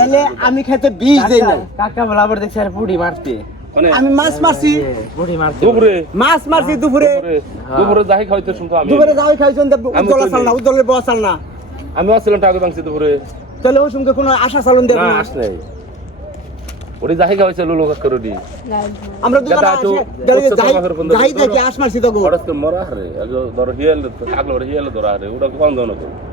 তাহলে আমি খেতে বিষ দেই না কাকা বলা আবার দেখছি আর পুড়ি মারতে মানে? আমি মাছ মারছি। দুপুরে? মাছ মারছি দুপুরে। দুপুরে? যাই খাইতে শুনতো আমি। দুপুরে যাওয়াই খাইছেন উজ্জ্বলা চাল না। উজ্জ্বলের চাল না আমি আসছিলাম টাকা ভাঙছি দুপুরে। তাহলে ওই সঙ্গে কোনো আশা চালন দেব না আস নাই। ওরে যাই খাইছে লোক করে দি আমরা উচ্চতর যাই। দেখি আশ মারছি তো গো মরা হারে। ধর হিয়াল আগলো হিয়াল ধরা হারে। ওটা কম দাও না তো আটটা মরছে আটটা কি করে মারে আটটা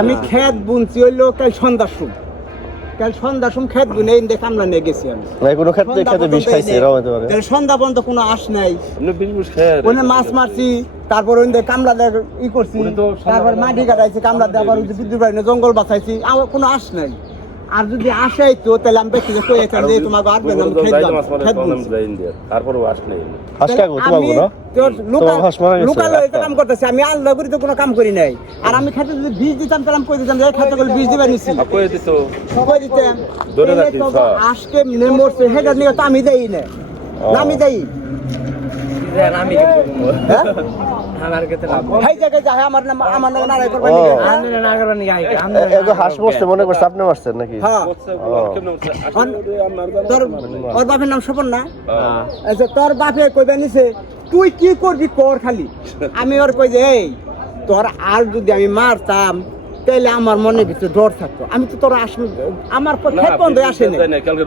আমি। খেত বুনছি হইল কাল সন্ধ্যার সুম কাল সন্ধ্যার সুম খেত বুনে দেখে আমরা নিয়ে গেছি আমি। না কোনো ক্ষেত্রে খেতে বিষ খাইছে এরাও হতে পারে। তাহলে সন্ধ্যা পর্যন্ত কোনো আস নাই। ওনে মাছ মারছি তারপর ওই কামলা দেখ ই করছি তারপর মাটি কাটাইছি কামলা ওই যে বিদ্যুৎ জঙ্গল বাঁচাইছি আমার কোনো আস নাই। আর যদি আসে তো তাহলে আমি ব্যক্তি কই এটা যে তোমাকে আসবে না আমি। যাই ইন্ডিয়া তারপরে আস নাই হাঁস কাকু তোমার না এটা কাম করতেছি আমি আলাদা করে তো কোনো কাম করি নাই। আর আমি খেতে যদি বীজ দিতাম তাহলে আমি কই দিতাম যে এই খেতে গেলে বীজ দিবে নিছি আর কয়ে দিত কই দিতাম ধরে এই রাখিস, তো। হেডার নিয়ে তো আমি দেই না। না আমি দেই। আমি হ্যাঁ? হাঁস মনে করছে আপনি মারছেন নাকি হ্যাঁ তোর বাপের নাম স্বপন না হ্যাঁ। আচ্ছা তোর বাপে কইবে নিছে তুই কি করবি কর খালি আমি ওর কই যে এই তোর আর যদি আমি মারতাম তাহলে আমার মনে ভিতরে ডর থাকতো। আমি তো তোর আস আমার খেত বন্ধ আসে না কালকে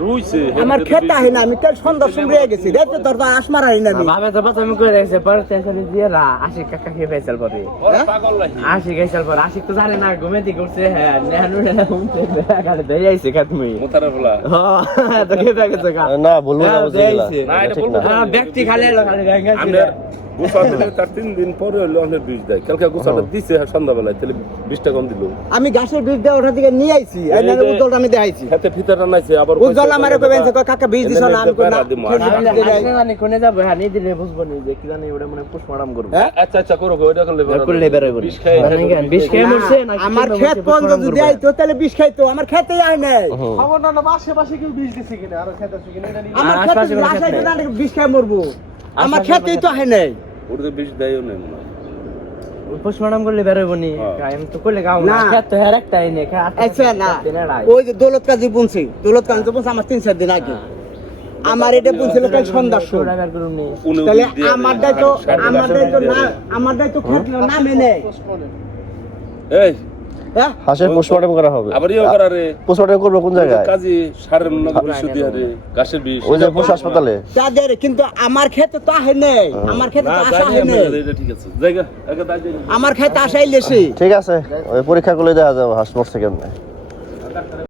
আমার খেত আহে না আমি কাল সন্ধ্যার সময় রয়ে গেছি রেতে তোর তো আস মারাই না আমি। ভাবে তো প্রথমে করে রেখেছে পরে টেনশন দিয়ে রা আশিক কাকা খেয়ে ফেসাল পরে নাকি? আশিক গেছাল পর আশিক তো জানে না ঘুমেতে করছে হ্যাঁ নেহানু নেহানু ঘুমতে গাড়ি দিয়ে আইছে কাট মুই মোতারা বলা। হ্যাঁ তো খেয়ে গেছে গা। না বলব না হ্যাঁ। না, এটা বলব। হ্যাঁ, ব্যক্তি খালি এলো খালি তার তিন দিন পরে হলো অনেক বীজ দেয়। কালকে গুছাটা দিছে সন্ধ্যাবেলায় তাহলে বীজটা কম দিল। আমি গাছের বীজ দিয়ে ওটা থেকে নিয়ে আইছি। আমি দেখাইছি। খেতে ফিতাটা নাইছে আবার উজ্জ্বল আমারে কইবেন কাকা বীজ দিছ না আমি না দিমু। খেত বীজ দিয়ে যাই। জানি কোনে যাব? হ্যাঁ দিলে বুঝব নি যে কি জানি ওটা মানে পুষ্পমারাম করব। হ্যাঁ? আচ্ছা আচ্ছা করো ওইটা করলে করলে বেরোয় বলি। বিষ খেয়ে মানে কেন? বিষ না, আমার যদি আইতো তাহলে বিষ খাইতো। আমার খেতে নাই। আমার আশপাশে খেতে কোনো খাই মরবো। আমার খেতেই তো আহে নাই। ওটা বেশি দায়ও নেই মনে হয়। পুষ্পমারাম করলে বেরোবো নি? হ্যাঁ। আমি তো করলে গাও না। না। তো হ্যাঁ একটাই নে আচ্ছা না। ওই যে দৌলত কাজী বুনছি দৌলত কাজী বুনছি আমার তিন চার দিন আগে। আমার এটা বুনছিল কাল সন্ধ্যার সময়। তাহলে না এই হ্যাঁ। হাঁসের পোস্টমর্টম করা হবে। আবার ইয়ে করা রে। পোস্টমর্টম করব কোন জায়গায়? কাজী সারের নগর রে গাছের বিষ। ওই যে পশু হাসপাতালে? তাদের কিন্তু আমার ক্ষেতে তো আহে নেই। আমার ক্ষেতে তো আসা আহে নেই ঠিক আছে। জায়গা আগে দাই। আমার ক্ষেতে আসাই লেসি ঠিক আছে ওই পরীক্ষা করলে দেখা যাবে হাঁস মরছে কেমনে